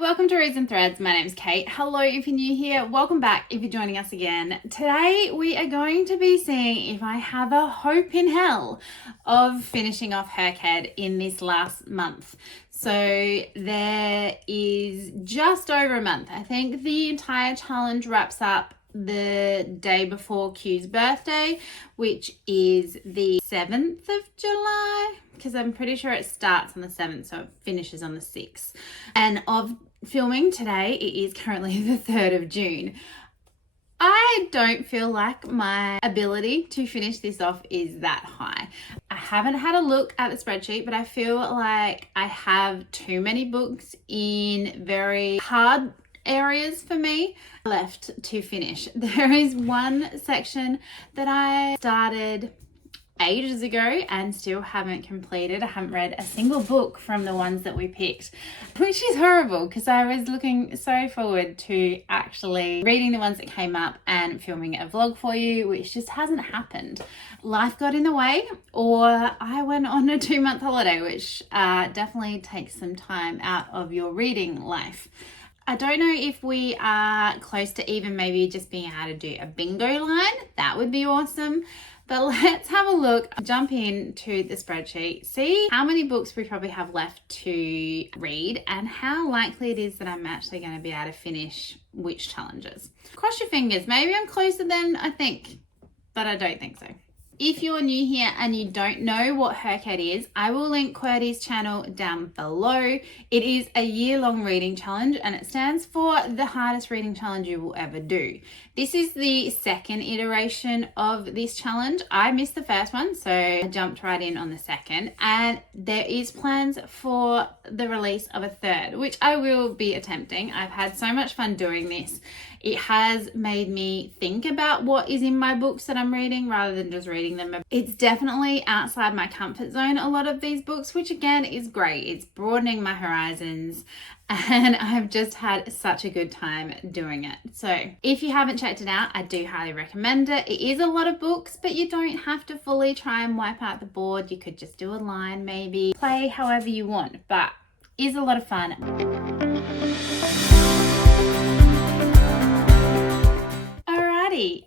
welcome to Reads and Threads. My name's Kate. Hello if you're new here. Welcome back if you're joining us again. Today we are going to be seeing if I have a hope in hell of finishing off HRCYED in this last month. So there is just over a month. I think the entire challenge wraps up the day before Q's birthday, which is the 7th of July, because I'm pretty sure it starts on the 7th, so it finishes on the 6th. And of filming today, it is currently the 3rd of June. I don't feel like my ability to finish this off is that high. I haven't had a look at the spreadsheet, but I feel like I have too many books in very hard areas for me left to finish. There is one section that I started ages ago and still haven't completed. I haven't read a single book from the ones that we picked, which is horrible because I was looking so forward to actually reading the ones that came up and filming a vlog for you, which just hasn't happened. Life got in the way, or I went on a 2-month holiday, which definitely takes some time out of your reading life. I don't know if we are close to even maybe just being able to do a bingo line. That would be awesome. But let's have a look, jump into the spreadsheet, see how many books we probably have left to read and how likely it is that I'm actually going to be able to finish which challenges. Cross your fingers. Maybe I'm closer than I think, but I don't think so. If you're new here and you don't know what HRCYED is, I will link Qwordy's channel down below. It is a year-long reading challenge and it stands for the hardest reading challenge you will ever do. This is the second iteration of this challenge. I missed the first one, so I jumped right in on the second, and there is plans for the release of a third, which I will be attempting. I've had so much fun doing this. It has made me think about what is in my books that I'm reading rather than just reading them. It's definitely outside my comfort zone, a lot of these books, which again is great. It's broadening my horizons and I've just had such a good time doing it. So if you haven't checked it out, I do highly recommend it. It is a lot of books, but you don't have to fully try and wipe out the board. You could just do a line, maybe play however you want, but it is a lot of fun.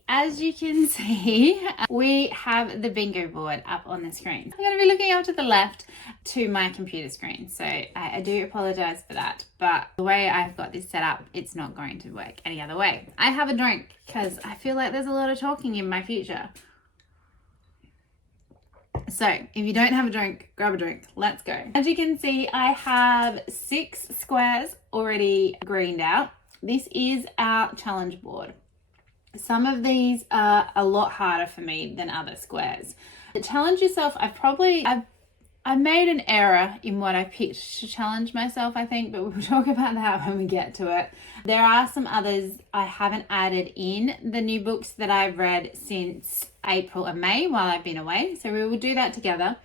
As you can see, we have the bingo board up on the screen. I'm going to be looking up to the left to my computer screen, so I do apologize for that, but the way I've got this set up, it's not going to work any other way. I have a drink because I feel like there's a lot of talking in my future. So if you don't have a drink, grab a drink. Let's go. As you can see, I have 6 squares already greened out. This is our challenge board. Some of these are a lot harder for me than other squares. To challenge yourself, I've made an error in what I picked to challenge myself, I think, but we'll talk about that when we get to it. There are some others I haven't added in the new books that I've read since April and May while I've been away. So we will do that together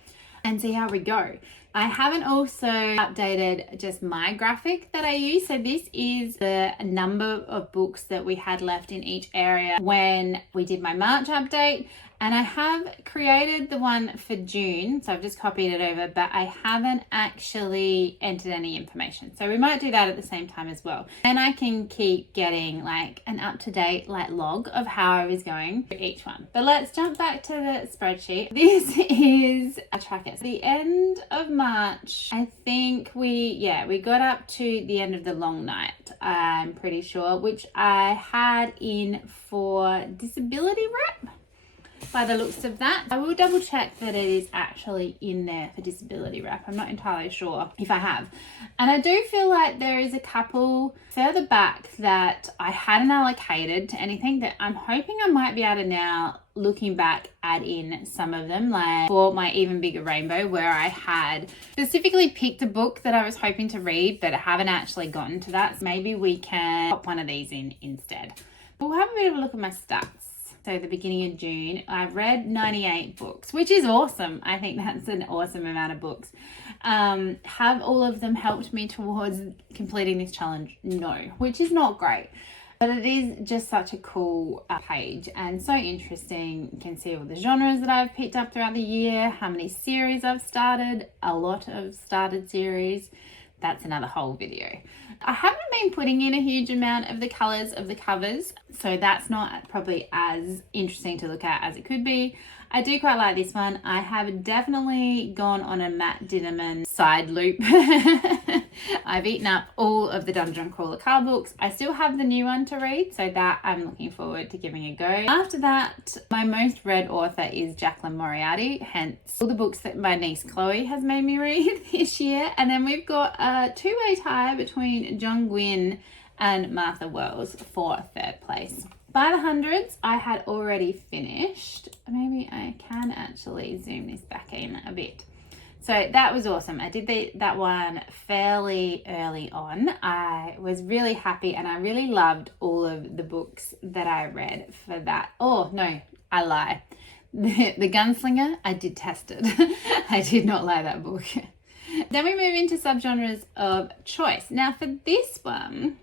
and see how we go. I haven't also updated just my graphic that I use. So this is the number of books that we had left in each area when we did my March update. And I have created the one for June, so I've just copied it over, but I haven't actually entered any information. So we might do that at the same time as well. And I can keep getting like an up-to-date log of how I was going for each one. But let's jump back to the spreadsheet. This is a tracker. The end of March, I think we got up to the end of the long night, I'm pretty sure, which I had in for disability rep. By the looks of that, I will double check that it is actually in there for disability wrap. I'm not entirely sure if I have. And I do feel like there is a couple further back that I hadn't allocated to anything that I'm hoping I might be able to now, looking back, add in some of them, like for my Even Bigger Rainbow, where I had specifically picked a book that I was hoping to read, but I haven't actually gotten to that. So maybe we can pop one of these in instead. But we'll have a bit of a look at my stats. So the beginning of June, I've read 98 books, which is awesome. I think that's an awesome amount of books. Have all of them helped me towards completing this challenge? No, which is not great. But it is just such a cool page and so interesting. You can see all the genres that I've picked up throughout the year, how many series I've started, a lot of started series. that's another whole video. I haven't been putting in a huge amount of the colors of the covers, so that's not probably as interesting to look at as it could be. I do quite like this one. I have definitely gone on a Matt Dinnerman side loop. I've eaten up all of the Dungeon Crawler card books. I still have the new one to read, so that I'm looking forward to giving a go. After that, my most read author is Jacqueline Moriarty, hence all the books that my niece Chloe has made me read this year. And then we've got a two-way tie between John Gwynne and Martha Wells for third place. By the Hundreds, I had already finished. Maybe I can actually zoom this back in a bit. So that was awesome. I did that one fairly early on. I was really happy and I really loved all of the books that I read for that. Oh, no, I lie. The Gunslinger, I did test it. I did not like that book. Then we move into subgenres of choice. Now for this one,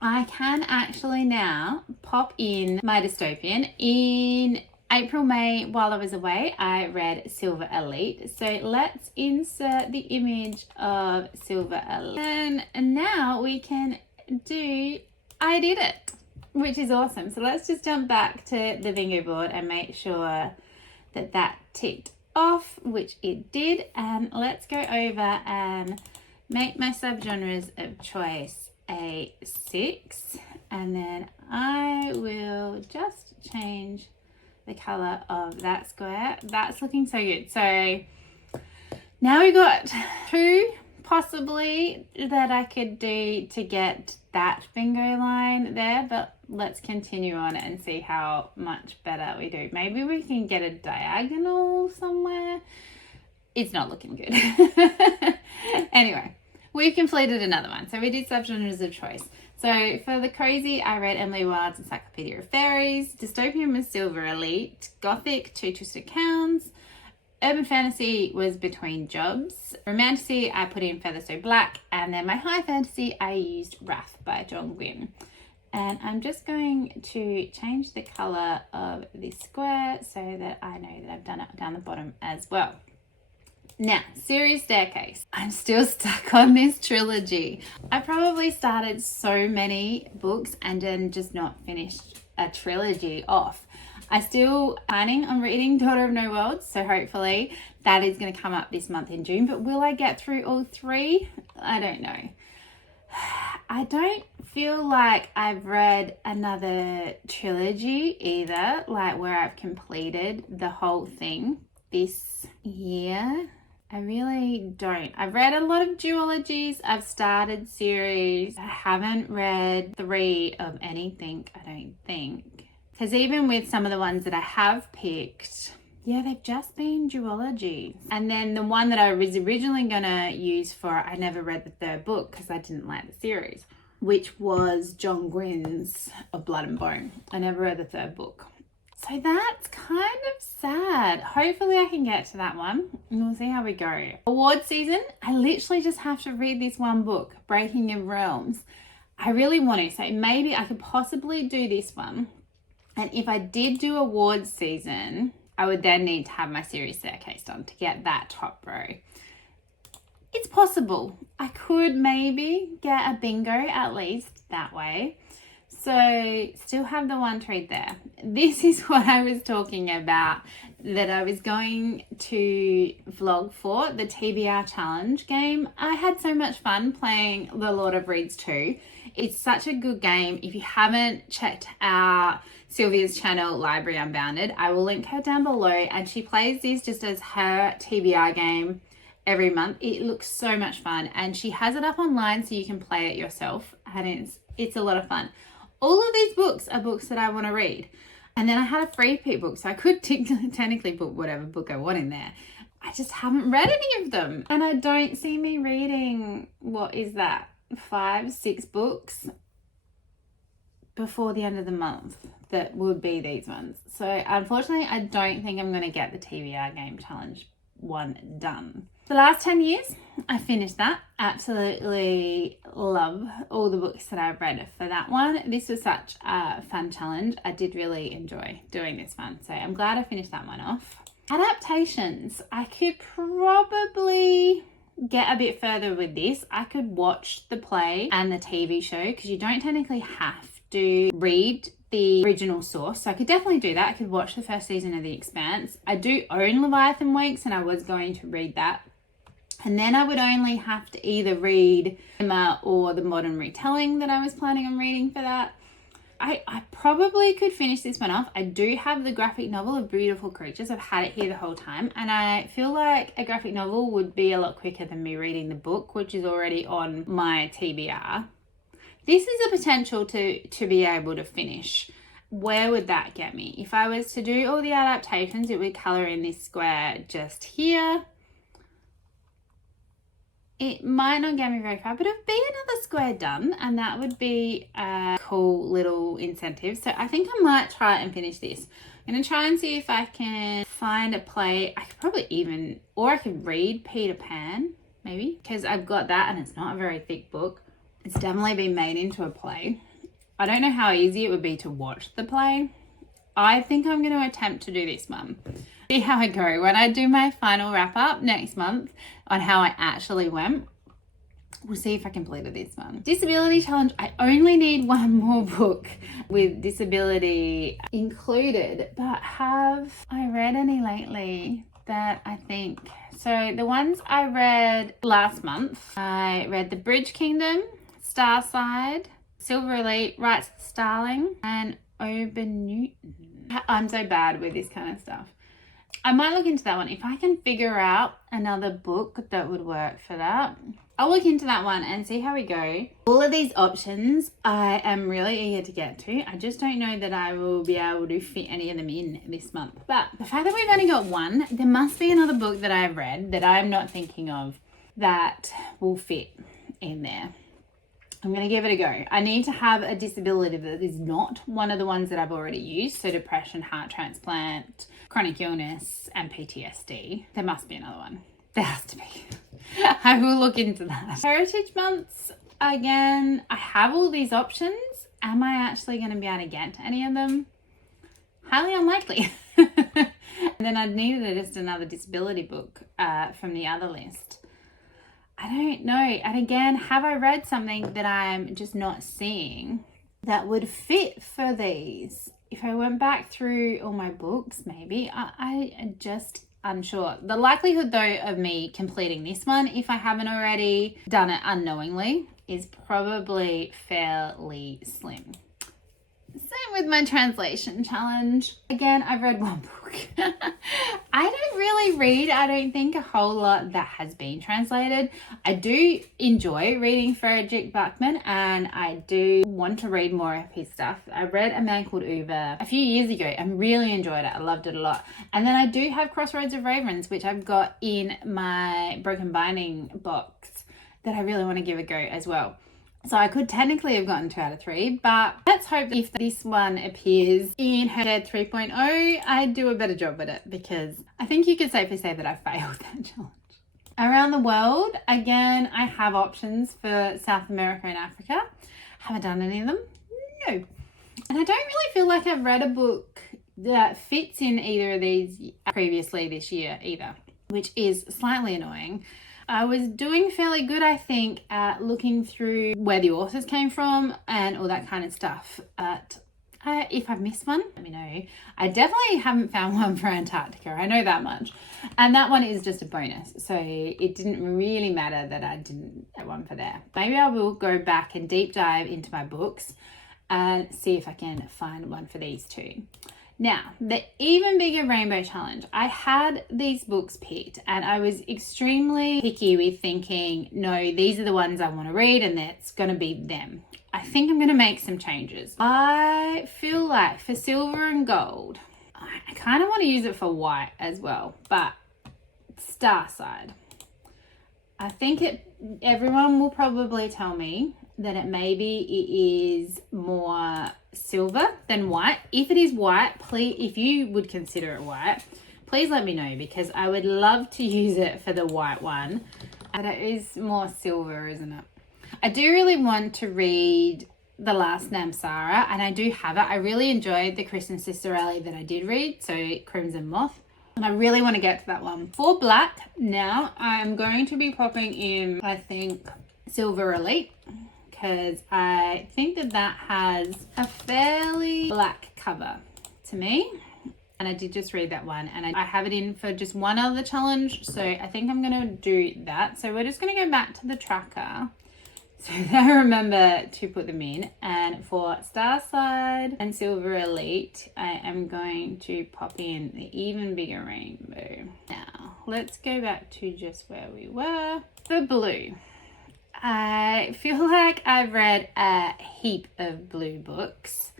I can actually now pop in my dystopian. In April, May, while I was away, I read Silver Elite. So let's insert the image of Silver Elite. And now we can do I Did It, which is awesome. So let's just jump back to the bingo board and make sure that that ticked off, which it did. And let's go over and make my subgenres of choice a 6, and then I will just change the color of that square. That's looking so good. So now we've got 2 possibly that I could do to get that bingo line there, but let's continue on and see how much better we do. Maybe we can get a diagonal somewhere. It's not looking good. Anyway, we completed another one. So we did subgenres of choice. So for the crazy, I read Emily Wilde's Encyclopedia of Fairies. Dystopian was Silver Elite. Gothic, Two Twisted Clowns. Urban fantasy was Between Jobs. Romantasy, I put in Feather So Black. And then my high fantasy, I used Wrath by John Gwynne. And I'm just going to change the color of this square so that I know that I've done it down the bottom as well. Now, Serious Staircase. I'm still stuck on this trilogy. I probably started so many books and then just not finished a trilogy off. I still planning on reading Daughter of No Worlds, so hopefully that is going to come up this month in June. But will I get through all 3? I don't know. I don't feel like I've read another trilogy either, like where I've completed the whole thing this year. I really don't. I've read a lot of duologies. I've started series. I haven't read 3 of anything, I don't think. Because even with some of the ones that I have picked, yeah, they've just been duologies. And then the one that I was originally going to use for, I never read the 3rd book because I didn't like the series, which was John Gwynne's Of Blood and Bone. I never read the 3rd book. So that's kind of sad. Hopefully I can get to that one and we'll see how we go. Award season, I literally just have to read this one book, Breaking of Realms. I really want to, so maybe I could possibly do this one. And if I did do awards season, I would then need to have my Serious Staircase done to get that top row. It's possible. I could maybe get a bingo at least that way. So still have the one to read there. This is what I was talking about that I was going to vlog for, the TBR challenge game. I had so much fun playing The Lord of Reeds 2. It's such a good game. If you haven't checked out Sylvia's channel, Library Unbounded, I will link her down below, and she plays this just as her TBR game every month. It looks so much fun and she has it up online so you can play it yourself, and it's a lot of fun. All of these books are books that I want to read. And then I had a free repeat book, so I could technically put whatever book I want in there. I just haven't read any of them. And I don't see me reading, what is that, 5, 6 books before the end of the month that would be these ones. So unfortunately, I don't think I'm going to get the TBR game challenge one done. The last 10 years, I finished that. Absolutely love all the books that I've read for that one. This was such a fun challenge. I did really enjoy doing this one. So I'm glad I finished that one off. Adaptations. I could probably get a bit further with this, I could watch the play and the TV show, because you don't technically have to read the original source. So I could definitely do that. I could watch the first season of The Expanse. I do own Leviathan Weeks, and I was going to read that. And then I would only have to either read Emma or the modern retelling that I was planning on reading for that. I probably could finish this one off. I do have the graphic novel of Beautiful Creatures. I've had it here the whole time, and I feel like a graphic novel would be a lot quicker than me reading the book, which is already on my TBR. This is a potential to be able to finish. Where would that get me? If I was to do all the adaptations, it would colour in this square just here. It might not get me very far, but it'd be another square done, and that would be a cool little incentive. So I think I might try and finish this. I'm going to try and see if I can find a play. I could probably or I could read Peter Pan, maybe, because I've got that and it's not a very thick book. It's definitely been made into a play. I don't know how easy it would be to watch the play. I think I'm going to attempt to do this one. See how I go. When I do my final wrap up next month on how I actually went, we'll see if I completed this one. Disability challenge. I only need one more book with disability included, but have I read any lately that I think? So the ones I read last month, I read The Bridge Kingdom, Starside, Silver Elite, Rights of the Starling, and Obanewton. I'm so bad with this kind of stuff. I might look into that one. If I can figure out another book that would work for that, I'll look into that one and see how we go. All of these options I am really eager to get to. I just don't know that I will be able to fit any of them in this month. But the fact that we've only got one, there must be another book that I've read that I'm not thinking of that will fit in there. I'm going to give it a go. I need to have a disability that is not one of the ones that I've already used. So depression, heart transplant, chronic illness, and PTSD. There must be another one. There has to be. I will look into that. Heritage months, again, I have all these options. Am I actually going to be able to get to any of them? Highly unlikely. And then I'd needed just another disability book from the other list. I don't know. And again, have I read something that I'm just not seeing that would fit for these? If I went back through all my books, maybe. I just unsure. The likelihood, though, of me completing this one, if I haven't already done it unknowingly, is probably fairly slim. Same with my translation challenge. Again, I've read one book. I don't really read, I don't think, a whole lot that has been translated. I do enjoy reading Frederick Buckman, and I do want to read more of his stuff. I read A Man Called Uber a few years ago and really enjoyed it. I loved it a lot. And then I do have Crossroads of Ravens, which I've got in my Broken Binding box that I really want to give a go as well. So I could technically have gotten 2 out of 3, but let's hope if this one appears in HRCYED 3.0, I do a better job at it, because I think you could safely say that I failed that challenge. Around the world, again, I have options for South America and Africa. Haven't done any of them? No. And I don't really feel like I've read a book that fits in either of these previously this year either, which is slightly annoying. I was doing fairly good, I think, at looking through where the authors came from and all that kind of stuff. But if I've missed one, let me know. I definitely haven't found one for Antarctica. I know that much. And that one is just a bonus. So it didn't really matter that I didn't get one for there. Maybe I will go back and deep dive into my books and see if I can find one for these two. Now, the even bigger rainbow challenge. I had these books picked and I was extremely picky with thinking, no, these are the ones I want to read and that's going to be them. I think I'm going to make some changes. I feel like for silver and gold, I kind of want to use it for white as well, but Starside. I think everyone will probably tell me that it is more silver than white. If it is white, please, if you would consider it white, please let me know, because I would love to use it for the white one. And it is more silver, isn't it? I do really want to read The Last Namsara, and I do have it. I really enjoyed the Kristen Cicerelli that I did read, so Crimson Moth. And I really want to get to that one. For black, now I'm going to be popping in, I think, Silver Elite, because I think that that has a fairly black cover to me. And I did just read that one, and I have it in for just one other challenge, so I think I'm going to do that. So we're just going to go back to the tracker so that I remember to put them in. And for Starside and Silver Elite, I am going to pop in the Even Bigger Rainbow. Now, let's go back to just where we were. For blue, I feel like I've read a heap of blue books,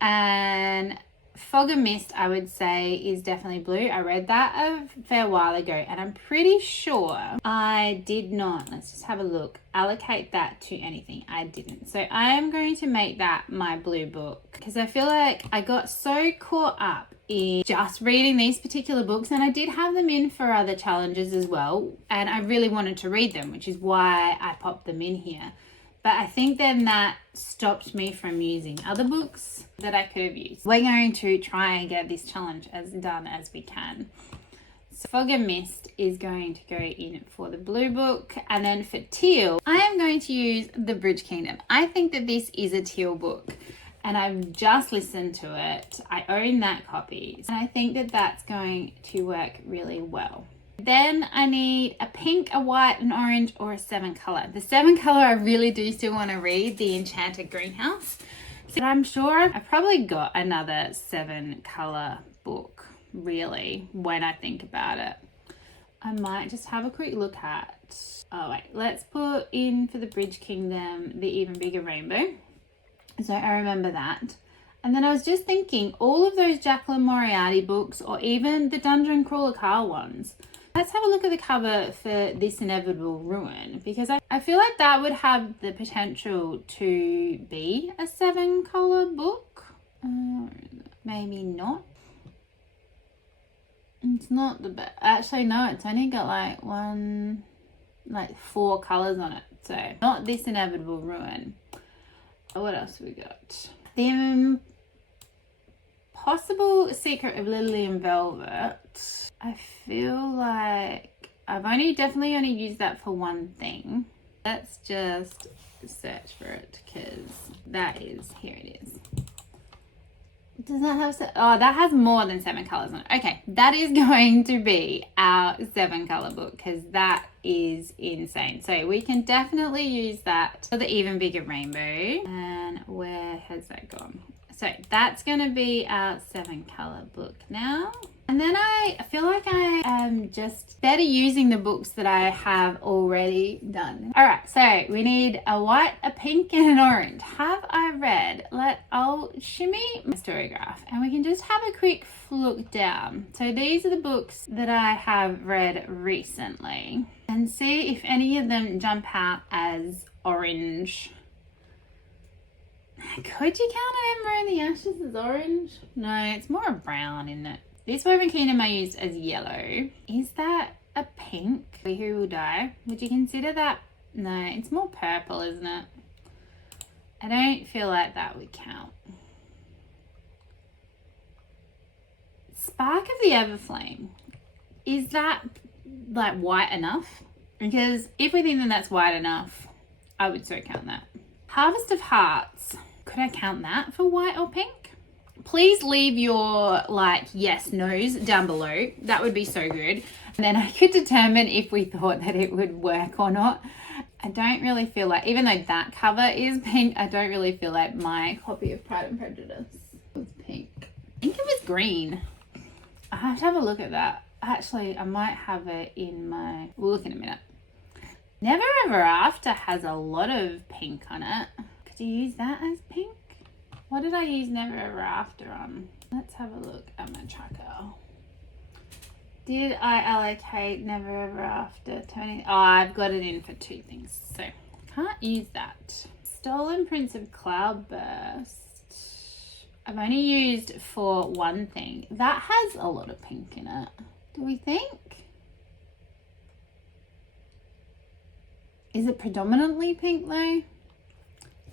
and Fog and Mist, I would say, is definitely blue. I read that a fair while ago, and I'm pretty sure I did not, let's just have a look, allocate that to anything. I didn't. So I am going to make that my blue book, because I feel like I got so caught up in just reading these particular books, and I did have them in for other challenges as well, and I really wanted to read them, which is why I popped them in here. But I think then that stopped me from using other books that I could have used. We're going to try and get this challenge as done as we can. So Fog and Mist is going to go in for the blue book. And then for teal, I am going to use The Bridge Kingdom. I think that this is a teal book, and I've just listened to it. I own that copy, and I think that that's going to work really well. Then I need a pink, a white, an orange, or a 7 color. The 7 color I really do still want to read, The Enchanted Greenhouse. So I'm sure I've probably got another 7 color book, really, when I think about it. I might just have a quick look at, oh wait, let's put in for the Bridge Kingdom, The Even Bigger Rainbow. So I remember that. And then I was just thinking, all of those Jacqueline Moriarty books, or even the Dungeon Crawler Carl ones, let's have a look at the cover for This Inevitable Ruin, because I feel like that would have the potential to be a 7 color book. Maybe not. It's not the best. Actually, no, it's only got like 4 colors on it. So not This Inevitable Ruin. What else have we got? The Possible Secret of Lily Velvet. I feel like I've definitely only used that for one thing. Let's just search for it, because that is, here it is. Does that have, oh, that has more than 7 colors on it. Okay, that is going to be our 7 color book, because that is insane. So we can definitely use that for the Even Bigger Rainbow. And where has that gone? So that's going to be our 7 color book now. And then I feel like I am just better using the books that I have already done. All right, so we need a white, a pink, and an orange. Have I read? I'll shimmy my Storygraph, and we can just have a quick look down. So these are the books that I have read recently, and see if any of them jump out as orange. Could you count Amber in the Ashes as orange? No, it's more a brown, isn't it? This Woven Kingdom I used as yellow. Is that a pink? Who Will Die? Would you consider that? No, it's more purple, isn't it? I don't feel like that would count. Spark of the Everflame. Is that like white enough? Because if we think that that's white enough, I would so count that. Harvest of Hearts. Could I count that for white or pink? Please leave your yes, no's down below. That would be so good. And then I could determine if we thought that it would work or not. I don't really feel like, even though that cover is pink, I don't really feel like my copy of Pride and Prejudice was pink. I think it was green. I have to have a look at that. Actually, I might have it in my, we'll look in a minute. Never Ever After has a lot of pink on it. Could you use that as pink? What did I use Never Ever After on? Let's have a look at my tracker. Did I allocate Never Ever After to any? Oh, I've got it in for 2 things, so can't use that. Stolen Prince of Cloudburst. I've only used for 1 thing. That has a lot of pink in it. Do we think? Is it predominantly pink though?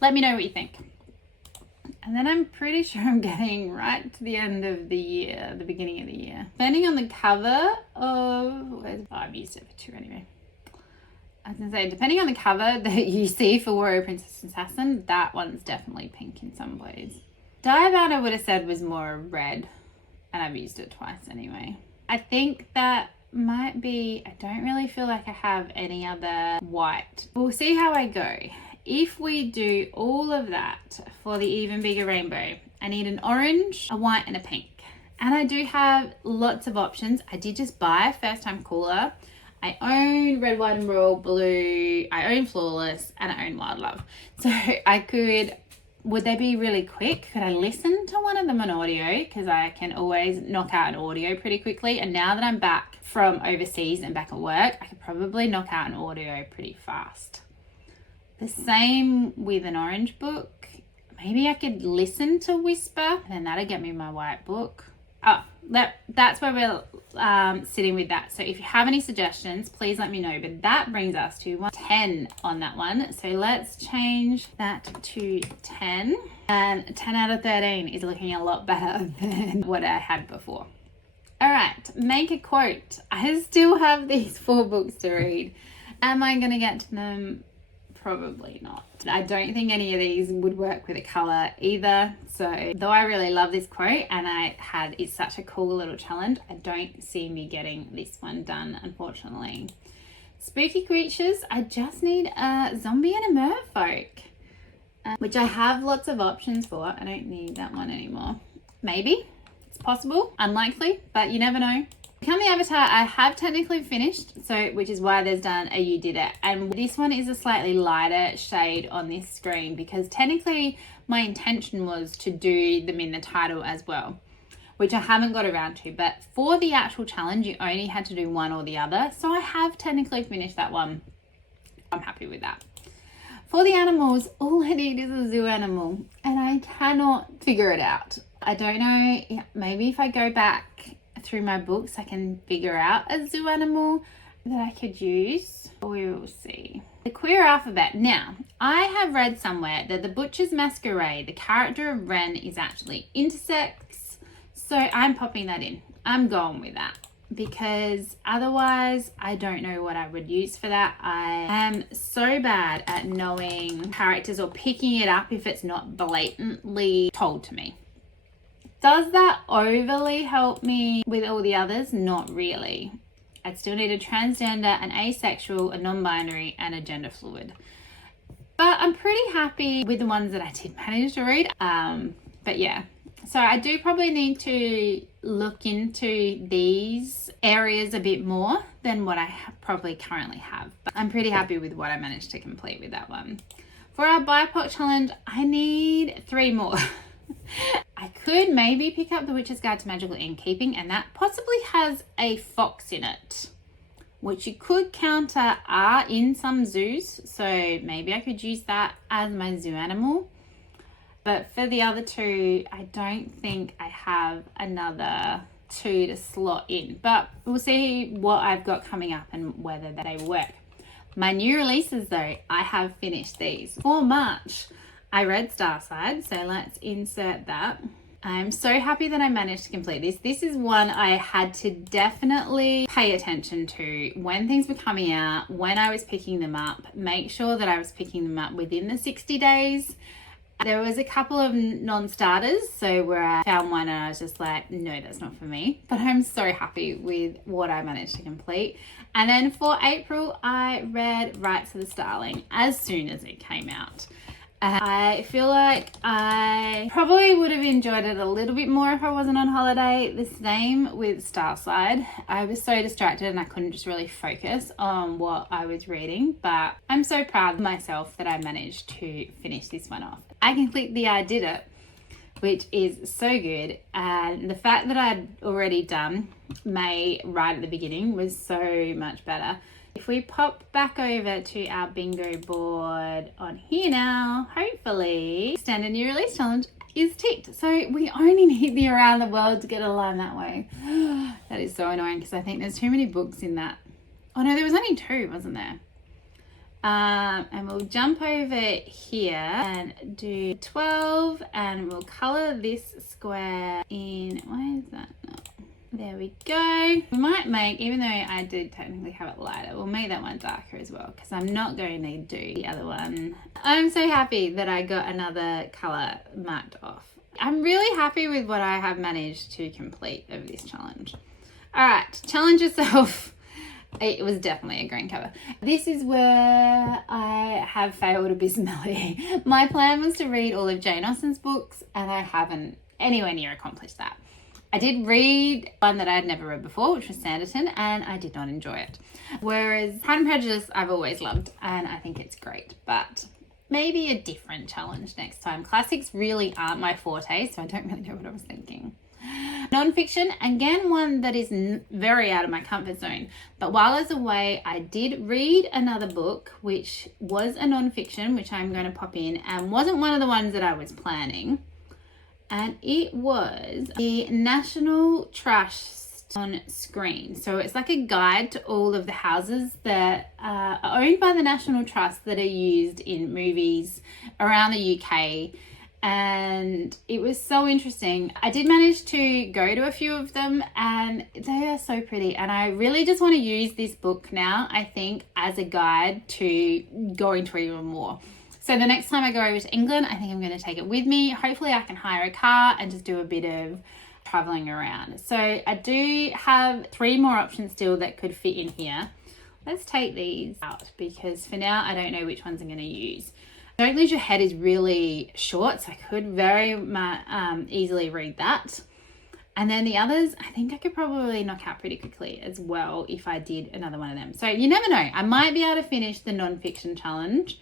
Let me know what you think. And then I'm pretty sure I'm getting right to the end of the year, the beginning of the year. Depending on the cover of, I've used it for 2 anyway. I was going to say, depending on the cover that you see for Warrior Princess Assassin, that one's definitely pink in some ways. Unbounded I would have said was more red, and I've used it twice anyway. I think that might be, I don't really feel like I have any other white. We'll see how I go. If we do all of that for the Even Bigger Rainbow, I need an orange, a white, and a pink. And I do have lots of options. I did just buy First Time Cooler. I own Red, White, and Royal Blue. I own Flawless, and I own Wild Love. So I could, would they be really quick? Could I listen to one of them on audio? Because I can always knock out an audio pretty quickly. And now that I'm back from overseas and back at work, I could probably knock out an audio pretty fast. The same with an orange book. Maybe I could listen to Whisper, and then that'll get me my white book. Oh, that's where we're sitting with that. So if you have any suggestions, please let me know. But that brings us to 10 on that one. So let's change that to 10. And 10 out of 13 is looking a lot better than what I had before. All right, make a quote. I still have these 4 books to read. Am I going to get to them? Probably not. I don't think any of these would work with a color either. So though I really love this quote and it's such a cool little challenge, I don't see me getting this one done, unfortunately. Spooky creatures, I just need a zombie and a merfolk, which I have lots of options for. I don't need that one anymore. Maybe it's possible, unlikely, but you never know. Become the Avatar, I have technically finished, so which is why there's done a You Did It. And this one is a slightly lighter shade on this screen because technically my intention was to do them in the title as well, which I haven't got around to. But for the actual challenge, you only had to do one or the other. So I have technically finished that one. I'm happy with that. For the animals, all I need is a zoo animal and I cannot figure it out. I don't know, maybe if I go back through my books I can figure out a zoo animal that I could use. We will see. The queer alphabet. Now, I have read somewhere that the Butcher's Masquerade, the character of Ren, is actually intersex. So I'm popping that in. I'm going with that because otherwise I don't know what I would use for that. I am so bad at knowing characters or picking it up if it's not blatantly told to me. Does that overly help me with all the others? Not really. I'd still need a transgender, an asexual, a non-binary, and a gender fluid. But I'm pretty happy with the ones that I did manage to read. But yeah, so I do probably need to look into these areas a bit more than what I probably currently have. But I'm pretty happy with what I managed to complete with that one. For our BIPOC challenge, I need 3 more. I could maybe pick up The Witch's Guide to Magical Innkeeping, and that possibly has a fox in it, which you could counter are in some zoos. So maybe I could use that as my zoo animal. But for the other 2, I don't think I have another 2 to slot in. But we'll see what I've got coming up and whether they work. My new releases though, I have finished these. For March, I read Starside, so let's insert that. I'm so happy that I managed to complete this. This is one I had to definitely pay attention to when things were coming out, when I was picking them up, make sure that I was picking them up within the 60 days. There was a couple of non-starters, so where I found one and I was just like, no, that's not for me. But I'm so happy with what I managed to complete. And then for April, I read Rights of the Starling as soon as it came out. I feel like I probably would have enjoyed it a little bit more if I wasn't on holiday. The same with Starside. I was so distracted and I couldn't just really focus on what I was reading, but I'm so proud of myself that I managed to finish this one off. I can click the I did it, which is so good, and the fact that I'd already done May right at the beginning was so much better. If we pop back over to our bingo board on here now, hopefully Standard New Release Challenge is ticked. So we only need the Around the World to get a line that way. That is so annoying because I think there's too many books in that. Oh no, there was only 2, wasn't there? And we'll jump over here and do 12, and we'll color this square in, why is that not? There we go. We might make, even though I did technically have it lighter, we'll make that one darker as well, because I'm not going to do the other one. I'm so happy that I got another color marked off. I'm really happy with what I have managed to complete of this challenge. All right, challenge yourself. It was definitely a green cover. This is where I have failed abysmally. My plan was to read all of Jane Austen's books, and I haven't anywhere near accomplished that. I did read one that I had never read before, which was Sanditon, and I did not enjoy it. Whereas Pride and Prejudice, I've always loved, and I think it's great. But maybe a different challenge next time. Classics really aren't my forte, so I don't really know what I was thinking. Non-fiction, again, one that is very out of my comfort zone. But while I was away, I did read another book, which was a non-fiction, which I'm going to pop in, and wasn't one of the ones that I was planning. And it was the National Trust on Screen. So it's like a guide to all of the houses that are owned by the National Trust that are used in movies around the UK. And it was so interesting. I did manage to go to a few of them, and they are so pretty. And I really just want to use this book now, I think, as a guide to going to even more. So the next time I go over to England, I think I'm going to take it with me. Hopefully I can hire a car and just do a bit of traveling around. So I do have 3 more options still that could fit in here. Let's take these out, because for now I don't know which ones I'm going to use. Don't Lose Your Head is really short, so I could very easily read that. And then the others, I think I could probably knock out pretty quickly as well if I did another one of them. So you never know. I might be able to finish the non-fiction challenge,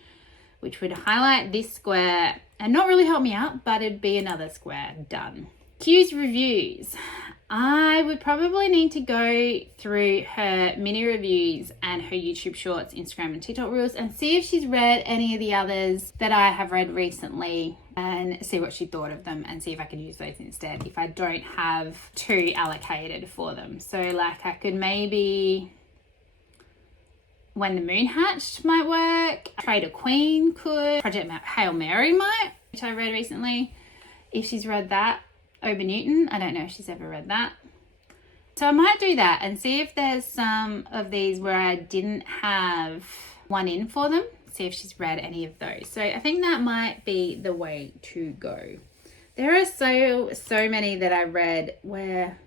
which would highlight this square and not really help me out, but it'd be another square done. Q's reviews. I would probably need to go through her mini reviews and her YouTube shorts, Instagram and TikTok reels, and see if she's read any of the others that I have read recently, and see what she thought of them, and see if I could use those instead if I don't have 2 allocated for them. So like I could maybe When the Moon Hatched might work. Traitor Queen could. Project Hail Mary might, which I read recently. If she's read that. Ober Newton, I don't know if she's ever read that. So I might do that and see if there's some of these where I didn't have one in for them. See if she's read any of those. So I think that might be the way to go. There are so many that I read where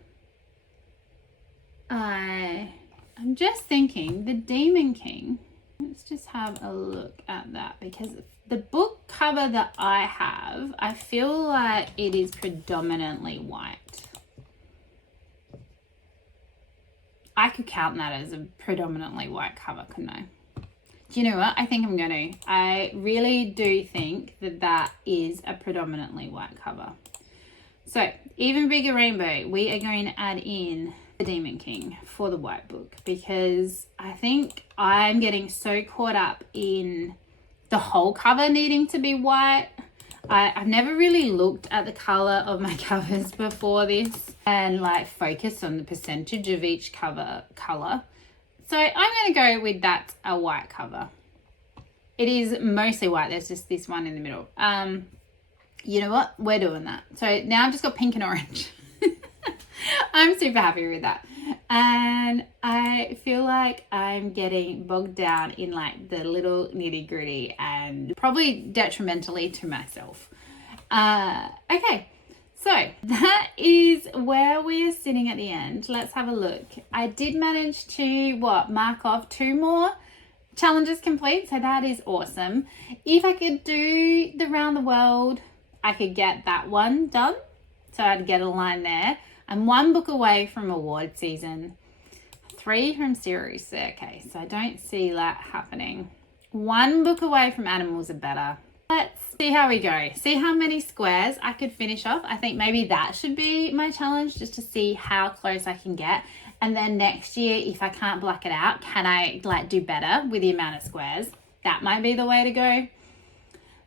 I'm just thinking the Demon King. Let's just have a look at that, because the book cover that I have, I feel like it is predominantly white. I could count that as a predominantly white cover, couldn't I? Do you know what? I think I'm going to. I really do think that that is a predominantly white cover. So, Even Bigger Rainbow, we are going to add in the Demon King for the white book, because I think I'm getting so caught up in the whole cover needing to be white. I've never really looked at the color of my covers before this and like focus on the percentage of each cover color. So I'm going to go with that a white cover. It is mostly white. There's just this one in the middle. You know what? We're doing that. So now I've just got pink and orange. I'm super happy with that. And I feel like I'm getting bogged down in like the little nitty gritty and probably detrimentally to myself. Okay, so that is where we are sitting at the end. Let's have a look. I did manage to mark off 2 more challenges complete, so that is awesome. If I could do the round the world, I could get that one done, so I'd get a line there. I'm 1 book away from award season, 3 from series staircase, so I don't see that happening. 1 book away from Animals Are Better. Let's see how we go. See how many squares I could finish off. I think maybe that should be my challenge, just to see how close I can get. And then next year, if I can't black it out, can I like do better with the amount of squares? That might be the way to go.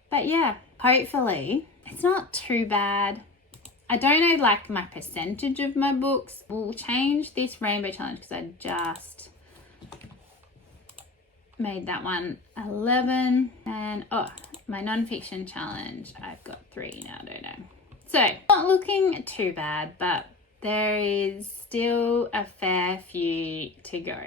But yeah, hopefully it's not too bad. I don't know like my percentage of my books. We'll change this rainbow challenge because I just made that one 11. And my non-fiction challenge, I've got 3 now, don't I? So not looking too bad, but there is still a fair few to go.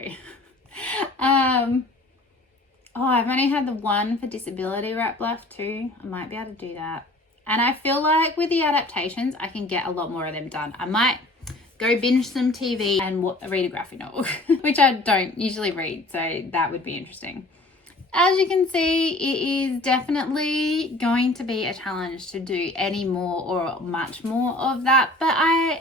I've only had the one for disability wrap left too. I might be able to do that. And I feel like with the adaptations, I can get a lot more of them done. I might go binge some TV and read a graphic novel, which I don't usually read, so that would be interesting. As you can see, it is definitely going to be a challenge to do any more or much more of that. But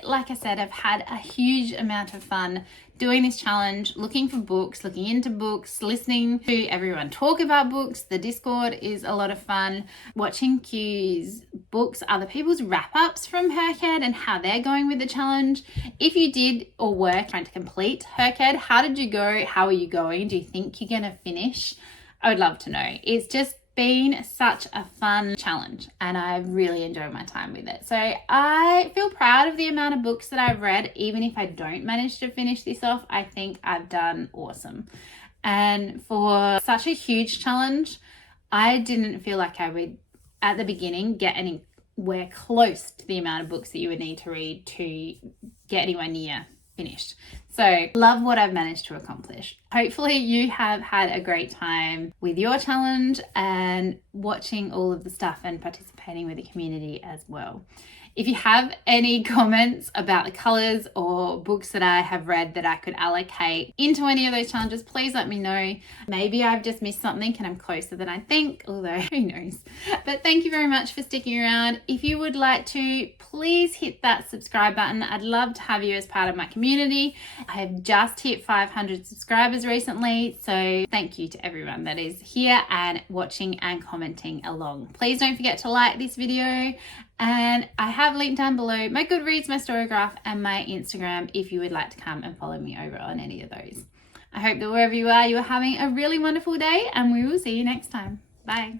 like I said, I've had a huge amount of fun doing this challenge, looking for books, looking into books, listening to everyone talk about books. The Discord is a lot of fun. Watching Q's books, other people's wrap-ups from HRCYED and how they're going with the challenge. If you did or were trying to complete HRCYED, how did you go? How are you going? Do you think you're going to finish? I would love to know. It's just been such a fun challenge and I've really enjoyed my time with it. So I feel proud of the amount of books that I've read. Even if I don't manage to finish this off, I think I've done awesome. And for such a huge challenge, I didn't feel like I would, at the beginning, get anywhere close to the amount of books that you would need to read to get anywhere near finished. So love what I've managed to accomplish. Hopefully you have had a great time with your challenge and watching all of the stuff and participating with the community as well. If you have any comments about the colors or books that I have read that I could allocate into any of those challenges, please let me know. Maybe I've just missed something and I'm closer than I think, although who knows. But thank you very much for sticking around. If you would like to, please hit that subscribe button. I'd love to have you as part of my community. I have just hit 500 subscribers recently, so thank you to everyone that is here and watching and commenting along. Please don't forget to like this video. And I have linked down below my Goodreads, my Storygraph, and my Instagram if you would like to come and follow me over on any of those. I hope that wherever you are having a really wonderful day, and we will see you next time. Bye.